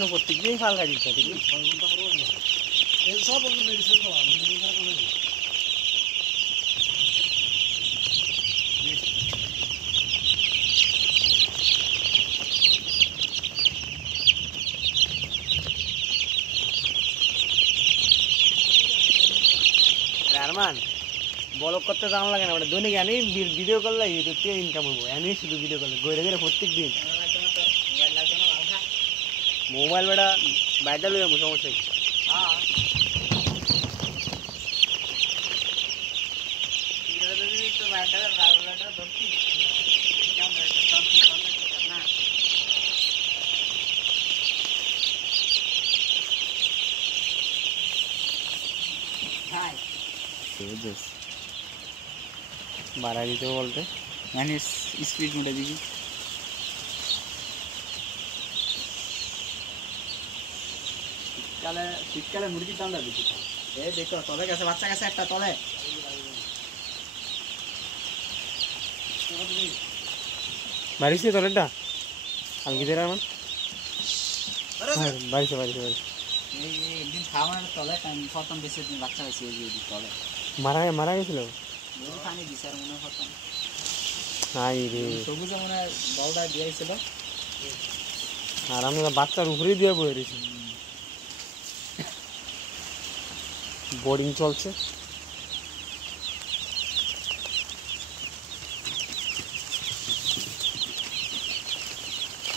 মানে প্রত্যেকদিন খাল খাই দিচ্ছে ঠিক আছে 6 ঘন্টা পরে না এই সব মেডিসিন তো মেডিসিন খারাপ করে আরমান ব্লগ করতে জানা লাগে না দৈনিক আনি ভিডিও করলে ইউটিউব থেকে ইনকাম হবো এনে শুধু ভিডিও করলে গড়ে গড়ে প্রত্যেক দিন মোবাইল বেটা বাইরে লই যাবো সমস্যা বাড়াই দিতে বলতে মানে স্পিড মোটে দেখি শীতকালে মুরগির দামটা বেশি খায় এই দেখো তলে গেছে বাচ্চা গেছে একটা তলে বাড়িছে তোরটা আলগি দেরা আমার বাড়িছে বাড়িছে বাড়িছে এই একদিন খাওয়ানোর তলে প্রথম বেশি দিন বাচ্চা হয়েছে এই যে তলে মারা গেছিল পানি দিছে আর মনে হয় প্রথম নাই রে সবুজে মনে হয় বলটা দিয়েছিল আর আমরা বাচ্চার উপরেই দিয়ে বয়ে রয়েছি বোর্ডিং চলছে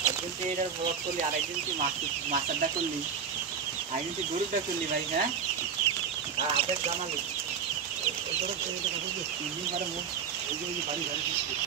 একদিন তুই এটার ব্লগ করলি আর একদিন তুই মাছেরটা করলি আরেকদিন তুই গরুরটা করলি ভাই হ্যাঁ আর হাতের জামালি এরপরে 3 দিন পরে মুখ এই যে বাড়ি